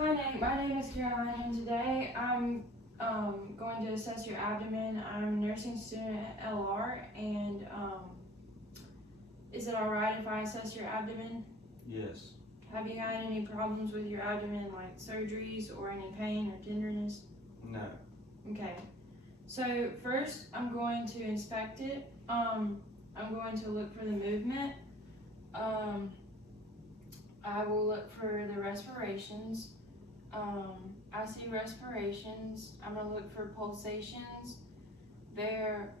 Hi, Nate. My name is Caroline, and today I'm going to assess your abdomen. I'm a nursing student at LR, and is it all right if I assess your abdomen? Yes. Have you had any problems with your abdomen, like surgeries or any pain or tenderness? No. Okay. So first, I'm going to inspect it. I'm going to look for the movement. I will look for the respirations. I see respirations. I'm going to look for pulsations. There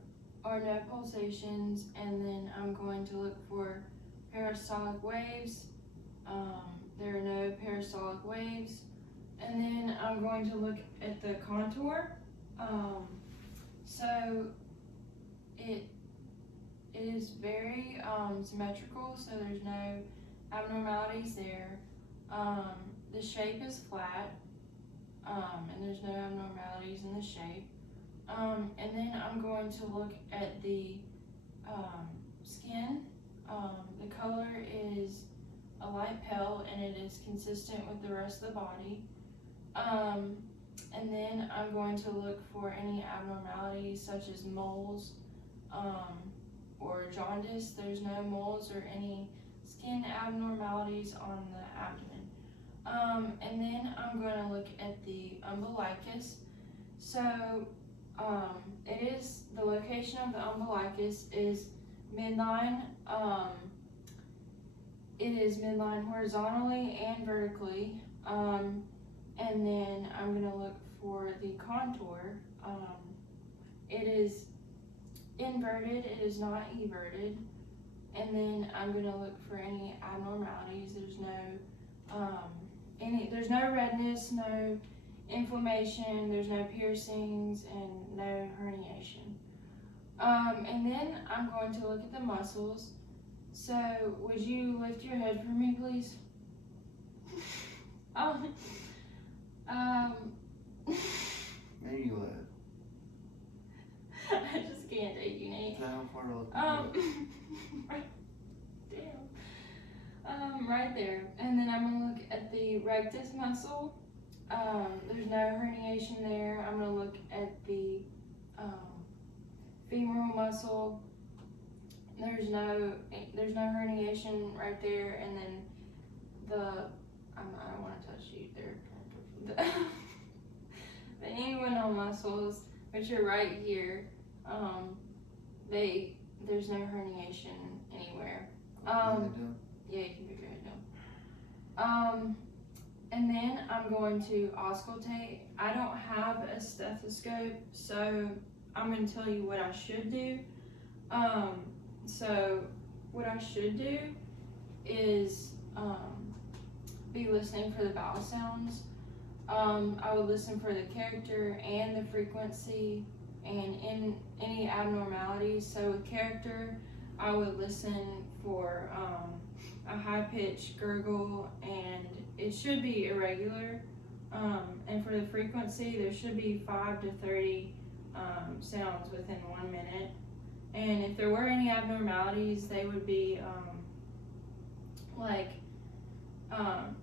are no pulsations, and then I'm going to look for peristaltic waves. There are no peristaltic waves. And then I'm going to look at the contour. So it is very symmetrical, so there's no abnormalities there. The shape is flat, and there's no abnormalities in the shape. And then I'm going to look at the skin. The color is a light pale, and it is consistent with the rest of the body. And then I'm going to look for any abnormalities such as moles or jaundice. There's no moles or any skin abnormalities on the abdomen. And then I'm going to look at the umbilicus. So the location of the umbilicus is midline. It is midline horizontally and vertically. And then I'm going to look for the contour. It is inverted, it is not everted. And then I'm going to look for any abnormalities. There's no redness, no inflammation, there's no piercings, and no herniation. And then I'm going to look at the muscles. So would you lift your head for me, please? Where you at? I just can't take you, Nate. How far to look? Right there. And then I'm gonna look at the rectus muscle. There's no herniation there. I'm gonna look at the femoral muscle. There's no herniation right there. And then I don't want to touch you there. The inguinal muscles, which are right here, there's no herniation anywhere. Yeah, you can put your head down. And then I'm going to auscultate. I don't have a stethoscope, so I'm going to tell you what I should do. So what I should do is be listening for the vowel sounds. I would listen for the character and the frequency and any abnormalities. So with character, I would listen for a high-pitched gurgle, and it should be irregular. And for the frequency, there should be 5 to 30 sounds within 1 minute. And if there were any abnormalities, they would be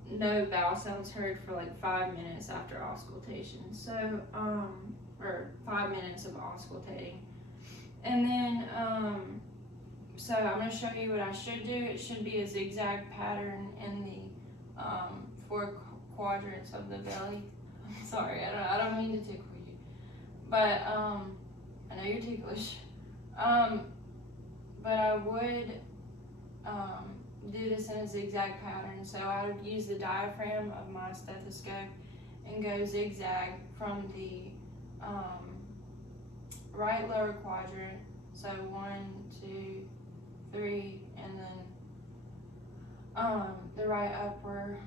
no vowel sounds heard for like 5 minutes after auscultation. So, or 5 minutes of auscultating. And then, so I'm going to show you what I should do. It should be a zigzag pattern in the 4 quadrants of the belly. Sorry, I don't mean to tickle you, but I know you're ticklish. But I would do this in a zigzag pattern. So I would use the diaphragm of my stethoscope and go zigzag from the right lower quadrant. So 1, 2, 3, and then the right upper,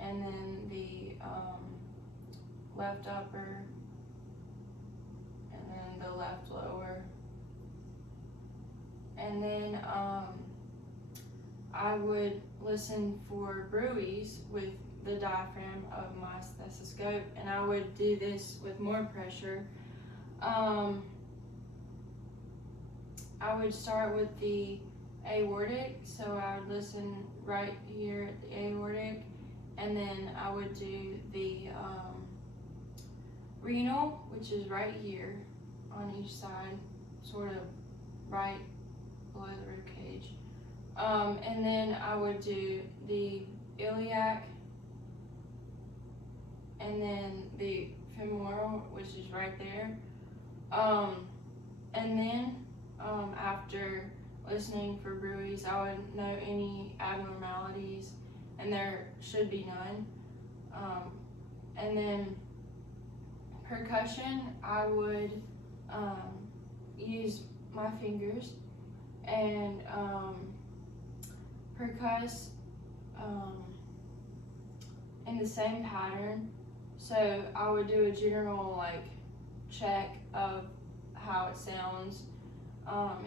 and then the left upper, and then the left lower. And then I would listen for bruits with the diaphragm of my stethoscope, and I would do this with more pressure. I would start with the aortic, so I would listen right here at the aortic, and then I would do the renal, which is right here on each side, sort of right below the rib cage. And then I would do the iliac, and then the femoral, which is right there. And then after listening for bruits, I would know any abnormalities, and there should be none. And then percussion, I would use my fingers and percuss in the same pattern. So I would do a general check of how it sounds.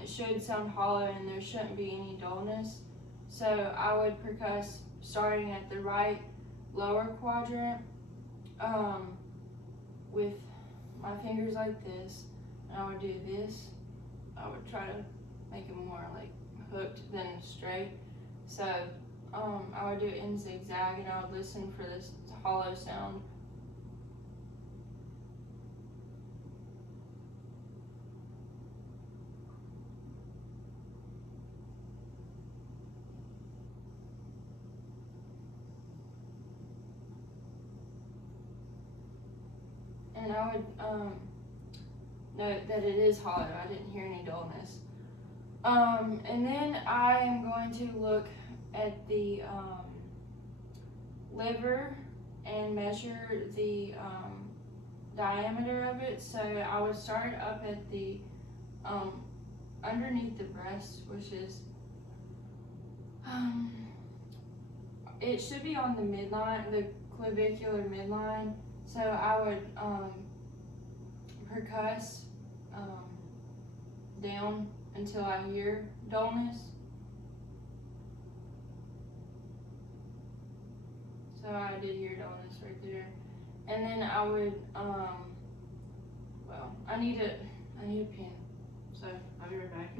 It should sound hollow and there shouldn't be any dullness. So I would percuss starting at the right lower quadrant with my fingers like this, and I would do this. I would try to make it more hooked than straight. So I would do it in zigzag, and I would listen for this hollow sound. And I would note that it is hollow. I didn't hear any dullness. And then I am going to look at the liver and measure the diameter of it. So I would start up at the underneath the breast, which is it should be on the midline, the clavicular midline. So I would percuss down until I hear dullness. So I did hear dullness right there. And then I would, well, I need a pen. So I'll be right back.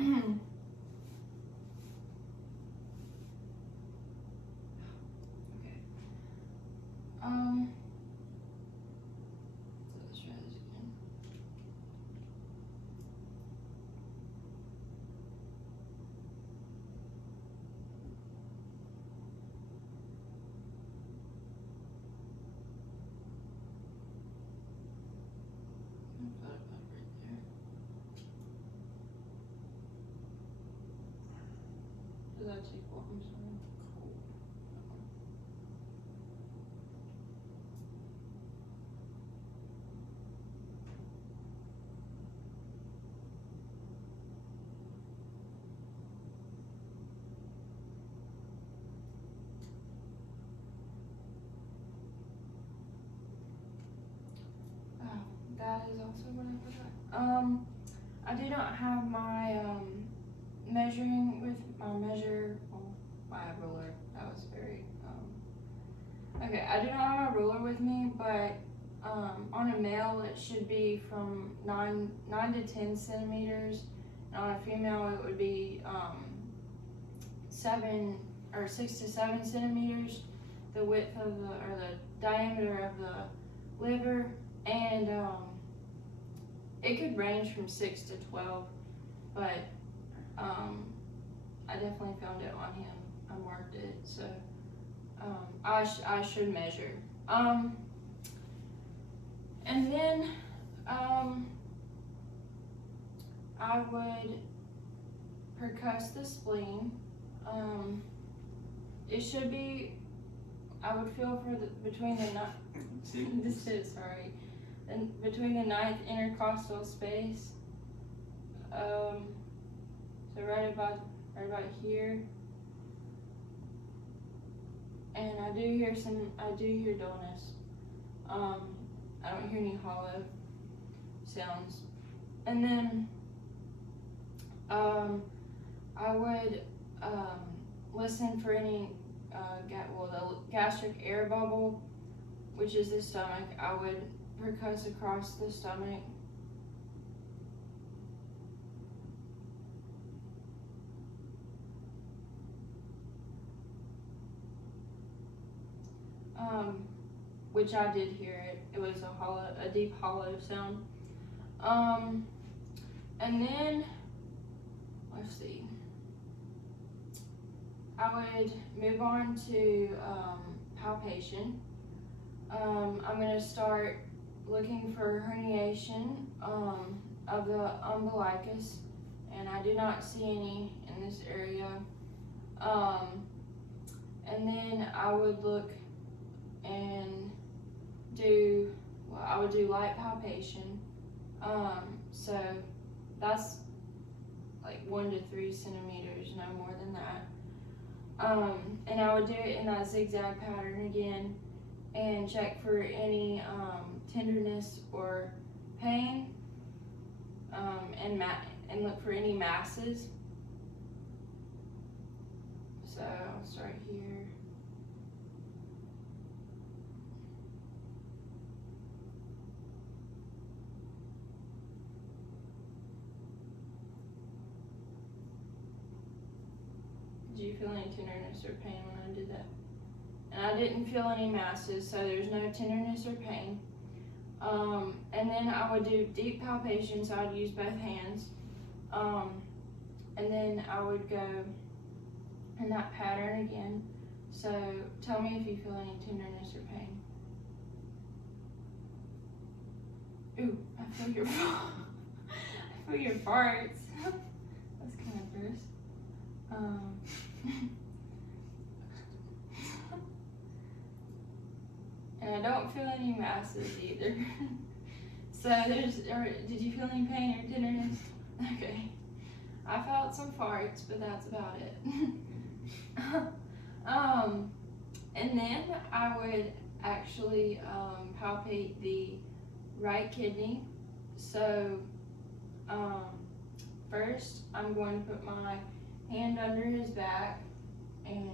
So let's try this again. Put it back right there. Does that take what? I'm sorry. That is also what I forgot. I do not have my measuring with my my ruler. That was very okay. I do not have my ruler with me, but on a male it should be from 9 to 10 centimeters, and on a female it would be 7 or 6 to 7 centimeters. The width of the diameter of the liver, and it could range from 6 to 12, but I definitely found it on him. I marked it, so I should measure. And then I would percuss the spleen. It should be, I would feel for between the between the ninth intercostal space. So right about here. And I do hear dullness. I don't hear any hollow sounds. And then I would listen for any the gastric air bubble, which is the stomach. I would percuss across the stomach which I did hear it. It was a deep hollow sound. And then, let's see. I would move on to palpation. I'm going to start looking for herniation of the umbilicus, and I do not see any in this area. And then I would look and I would do light palpation. So that's like 1 to 3 centimeters, no more than that. And I would do it in that zigzag pattern again and check for any tenderness or pain, and look for any masses. So I'll start here. Did you feel any tenderness or pain when I did that? And I didn't feel any masses, so there's no tenderness or pain. And then I would do deep palpation, so I'd use both hands. And then I would go in that pattern again. So tell me if you feel any tenderness or pain. Ooh, I feel your I feel your farts. That's kind of gross. And I don't feel any masses either. So did you feel any pain or tenderness? Okay. I felt some farts, but that's about it. And then I would actually palpate the right kidney. So first I'm going to put my hand under his back, and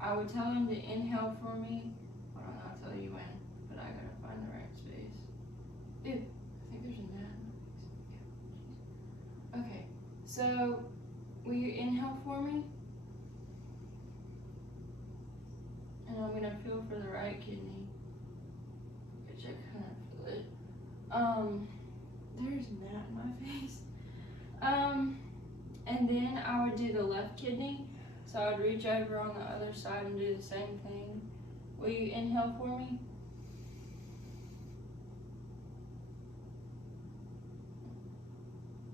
I would tell him to inhale for me. Hold on, I'll tell you when, but I gotta find the right space. Ew, I think there's a gnat. Okay, so will you inhale for me? And I'm gonna feel for the right kidney, which I kind of feel it. There's a gnat in my face. And then I would do the left kidney. So I would reach over on the other side and do the same thing. Will you inhale for me?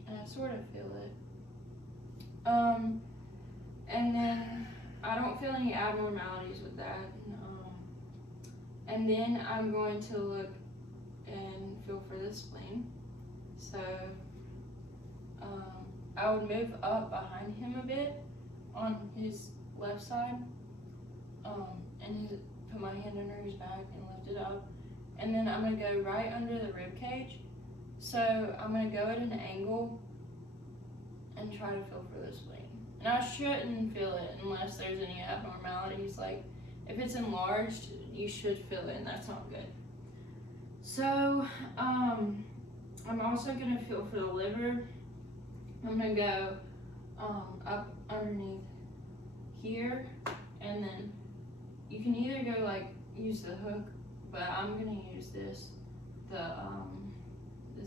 And I sort of feel it. And then I don't feel any abnormalities with that. And then I'm going to look and feel for the spleen. So I would move up behind him a bit on his left side, and put my hand under his back and lift it up. And then I'm going to go right under the rib cage. So I'm going to go at an angle and try to feel for the spleen. And I shouldn't feel it unless there's any abnormalities. Like if it's enlarged, you should feel it, and that's not good. So I'm also going to feel for the liver. I'm going to go up underneath here, and then you can either go like use the hook, but I'm going to use this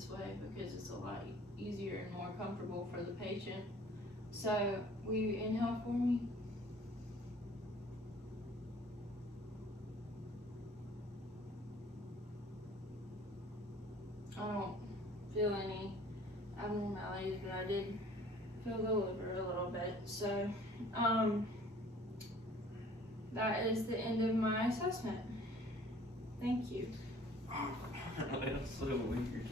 way because it's a lot easier and more comfortable for the patient. So will you inhale for me? I don't feel any abnormalities, but I did feel the liver a little bit. So that is the end of my assessment. Thank you. That's so weird.